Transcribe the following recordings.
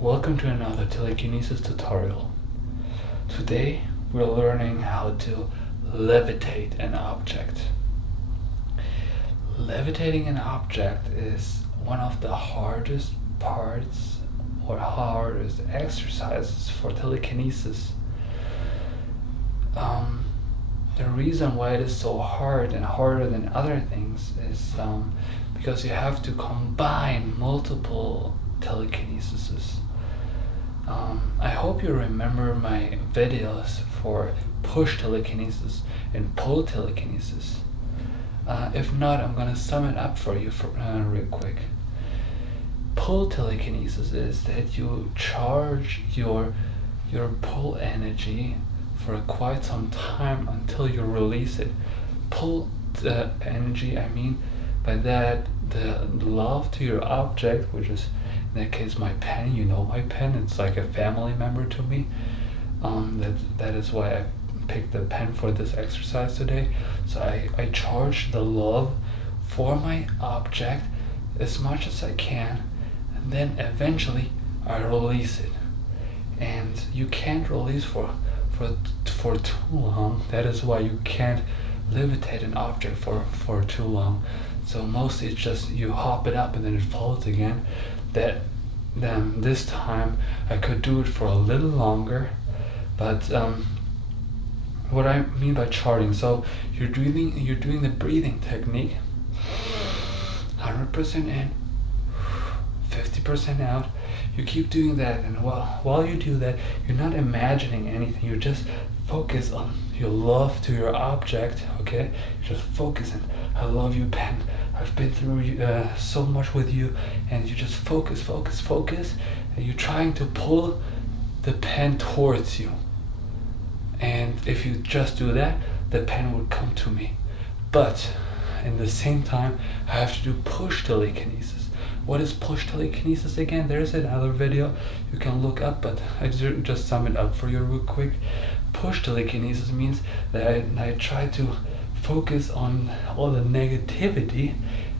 welcome to another telekinesis tutorial. Today we're learning how to levitate an object. Levitating an object is one of the hardest parts or hardest exercises for telekinesis. The reason why it is so hard and harder than other things is because you have to combine multiple telekinesises. I hope you remember my videos for push telekinesis and pull telekinesis. If not, I'm gonna sum it up for you real quick. Pull telekinesis is that you charge your pull energy for quite some time until you release it. Pull energy, I mean by that the love to your object, which is in that case my pen. You know my pen, it's like a family member to me. That is why I picked the pen for this exercise today. So I charge the love for my object as much as I can, and then eventually I release it. And you can't release for too long. That is why you can't levitate an object for too long. So mostly it's just you hop it up and then it falls again. Then this time I could do it for a little longer, but what I mean by charting, so you're doing the breathing technique, 100% in, 50% out. You keep doing that, and while you do that, you're not imagining anything. You just focus on your love to your object. Okay, you're just focusing. I love you, pen. I've been through so much with you, and you just focus, and you're trying to pull the pen towards you. And if you just do that, the pen would come to me. But in the same time, I have to do push telekinesis. What is push telekinesis again? There's another video you can look up, but I just sum it up for you real quick. Push telekinesis means that I try to focus on all the negativity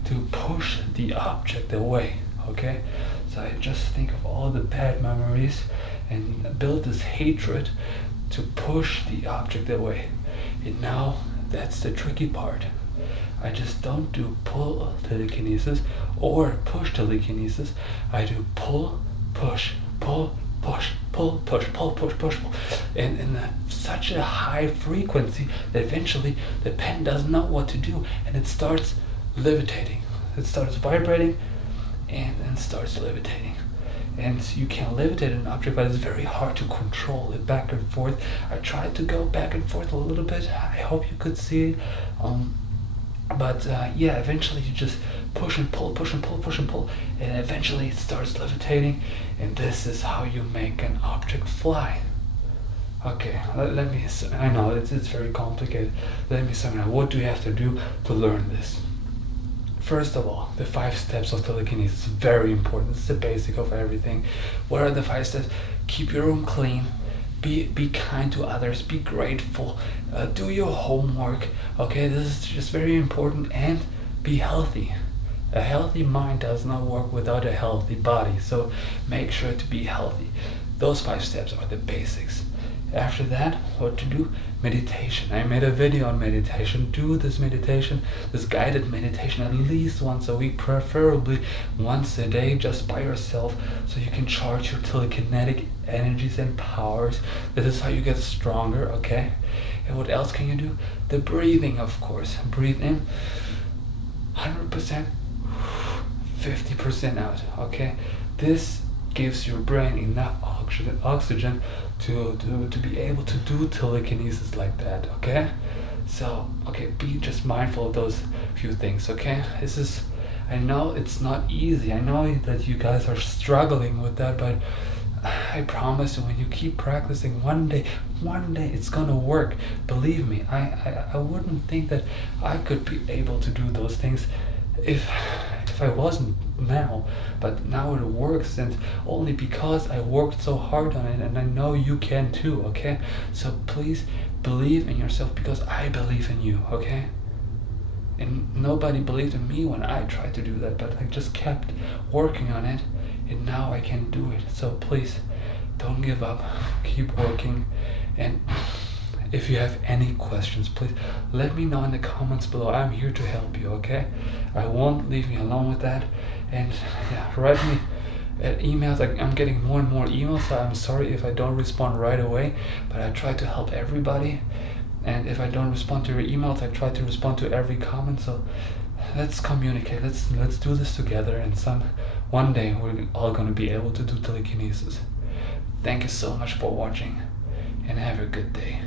to push the object away. Okay, so I just think of all the bad memories and build this hatred to push the object away. And now that's the tricky part. I just don't do pull telekinesis or push telekinesis. I do pull, push, pull, push, pull, push, pull, push, push, pull, and in such a high frequency that eventually the pen doesn't know what to do, and it starts levitating. It starts vibrating and starts levitating. And you can levitate an object, but it's very hard to control it back and forth. I tried to go back and forth a little bit. I hope you could see it. But eventually you just push and pull, push and pull, push and pull, and eventually it starts levitating, and this is how you make an object fly. Okay, let me, I know it's very complicated. Let me sum it up. What do you have to do to learn this? First of all, the 5 steps of telekinesis is very important. It's the basic of everything. What are the 5 steps? Keep your room clean. Be kind to others, be grateful, do your homework. Okay, this is just very important, and be healthy. A healthy mind does not work without a healthy body, so make sure to be healthy. Those 5 steps are the basics. After that, what to do? Meditation. I made a video on meditation. Do this meditation, this guided meditation, at least once a week, preferably once a day, just by yourself, so you can charge your telekinetic energies and powers. This is how you get stronger. Okay, and what else can you do? The breathing, of course. Breathe in 100%, 50% out. Okay, this gives your brain enough oxygen to be able to do telekinesis like that. Okay, so be just mindful of those few things. Okay, I know it's not easy. I know that you guys are struggling with that, but I promise you, when you keep practicing, one day it's gonna work. Believe me, I wouldn't think that I could be able to do those things if I wasn't now, but now it works, and only because I worked so hard on it, and I know you can too. Okay, so please believe in yourself, because I believe in you. Okay, and nobody believed in me when I tried to do that, but I just kept working on it, and now I can do it. So please don't give up, keep working, and if you have any questions, please let me know in the comments below. I'm here to help you, okay? I won't leave me alone with that. And yeah, write me emails. I'm getting more and more emails, so I'm sorry if I don't respond right away, but I try to help everybody. And if I don't respond to your emails, I try to respond to every comment. So let's communicate. Let's do this together, and one day we're all gonna be able to do telekinesis. Thank you so much for watching, and have a good day.